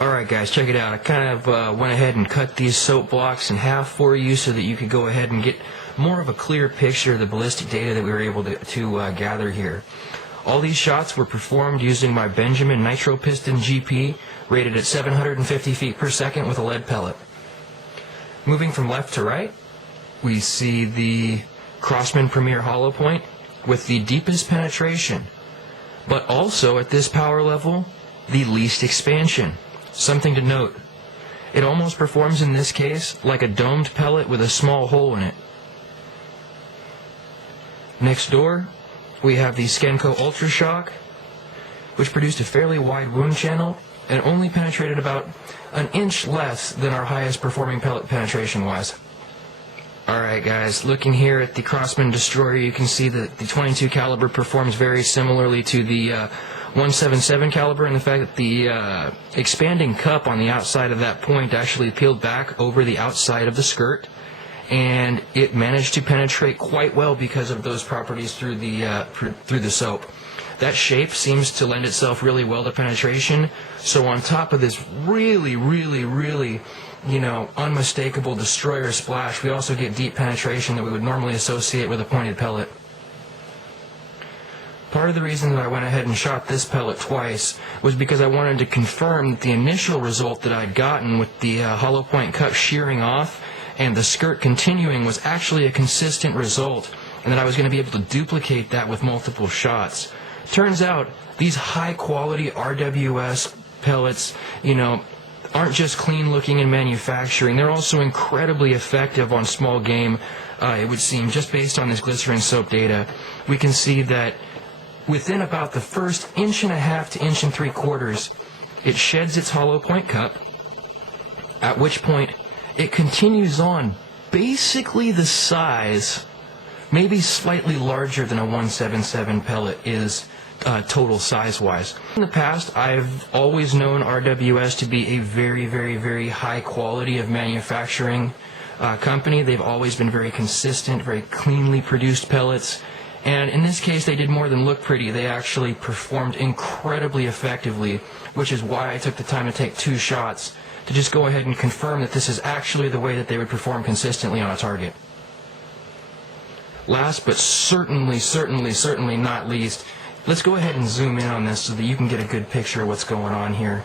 Alright guys, check it out. I kind of went ahead and cut these soap blocks in half for you so that you could go ahead and get more of a clear picture of the ballistic data that we were able to gather here. All these shots were performed using my Benjamin Nitro Piston GP, rated at 750 feet per second with a lead pellet. Moving from left to right, we see the Crossman Premier Hollow Point with the deepest penetration, but also at this power level, the least expansion. Something to note, it almost performs in this case like a domed pellet with a small hole in it. Next door, we have the Skenco ULTRASHOCK, which produced a fairly wide wound channel and only penetrated about an inch less than our highest performing pellet penetration was. Alright guys, looking here at the Crossman Destroyer, you can see that the 22 caliber performs very similarly to the 177 caliber, and the fact that the expanding cup on the outside of that point actually peeled back over the outside of the skirt, and it managed to penetrate quite well because of those properties through the soap. That shape seems to lend itself really well to penetration, so on top of this really, unmistakable destroyer splash, we also get deep penetration that we would normally associate with a pointed pellet. Part of the reason that I went ahead and shot this pellet twice was because I wanted to confirm that the initial result that I'd gotten with the hollow point cup shearing off and the skirt continuing was actually a consistent result, and that I was going to be able to duplicate that with multiple shots. Turns out these high quality RWS pellets, aren't just clean looking in manufacturing, they're also incredibly effective on small game, it would seem. Just based on this glycerin soap data, we can see that within about the first 1.5 to 3/4 inches, it sheds its hollow point cup, at which point it continues on basically the size, maybe slightly larger than a 177 pellet is total size-wise. In the past, I've always known RWS to be a very high quality of manufacturing company. They've always been very consistent, very cleanly produced pellets. And in this case, they did more than look pretty. They actually performed incredibly effectively, which is why I took the time to take 2 shots to just go ahead and confirm that this is actually the way that they would perform consistently on a target. Last but certainly not least, let's go ahead and zoom in on this so that you can get a good picture of what's going on here.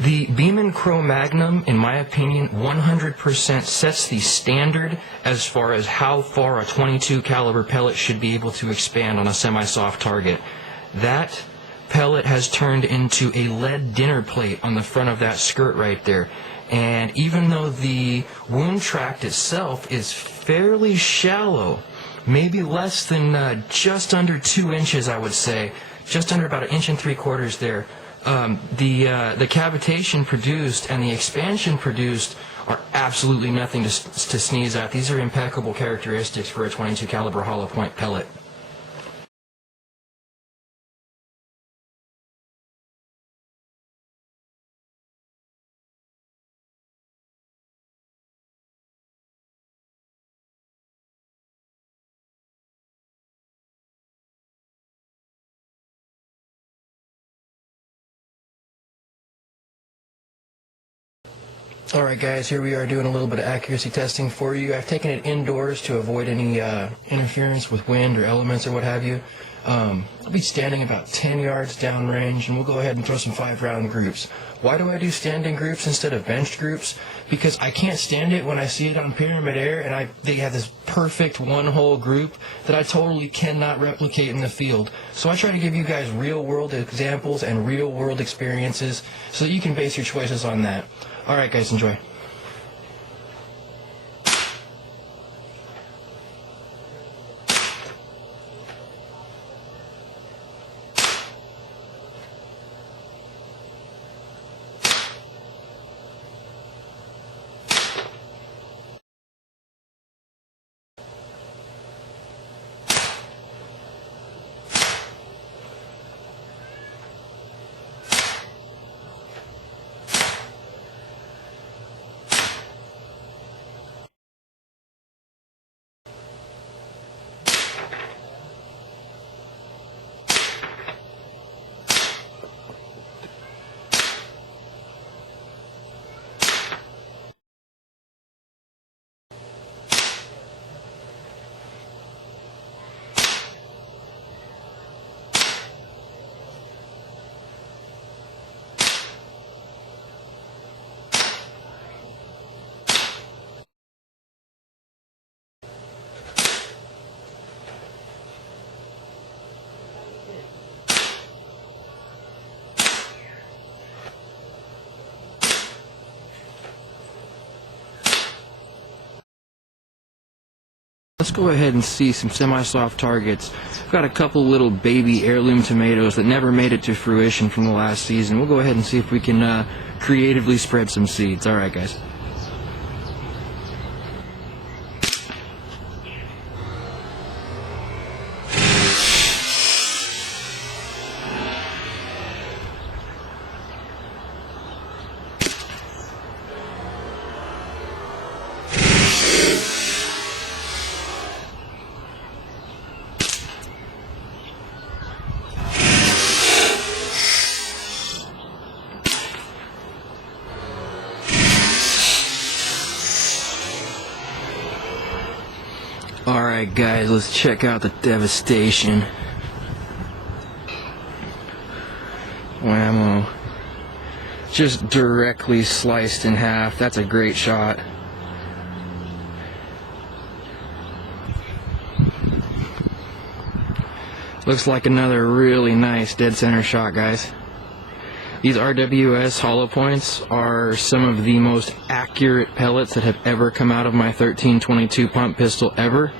The Beeman MAGNUM, in my opinion, 100% sets the standard as far as how far a 22 caliber pellet should be able to expand on a semi-soft target. That pellet has turned into a lead dinner plate on the front of that skirt right there. And even though the wound tract itself is fairly shallow, maybe less than just under 2 inches, I would say, just under about 1.75 inches there, the cavitation produced and the expansion produced are absolutely nothing to sneeze at. These are impeccable characteristics for a 22 caliber hollow point pellet. Alright guys, here we are doing a little bit of accuracy testing for you. I've taken it indoors to avoid any interference with wind or elements or what have you. I'll be standing about 10 yards downrange, and we'll go ahead and throw some 5-round groups. Why do I do standing groups instead of benched groups? Because I can't stand it when I see it on Pyramid Air and they have this perfect one-hole group that I totally cannot replicate in the field. So I try to give you guys real-world examples and real-world experiences so that you can base your choices on that. Alright guys, enjoy. Let's go ahead and see some semi-soft targets. I've got a couple little baby heirloom tomatoes that never made it to fruition from the last season. We'll go ahead and see if we can creatively spread some seeds. Alright guys. Alright guys, let's check out the devastation. Whammo. Just directly sliced in half. That's a great shot. Looks like another really nice dead center shot, guys. These RWS hollow points are some of the most accurate pellets that have ever come out of my 1322 pump pistol ever.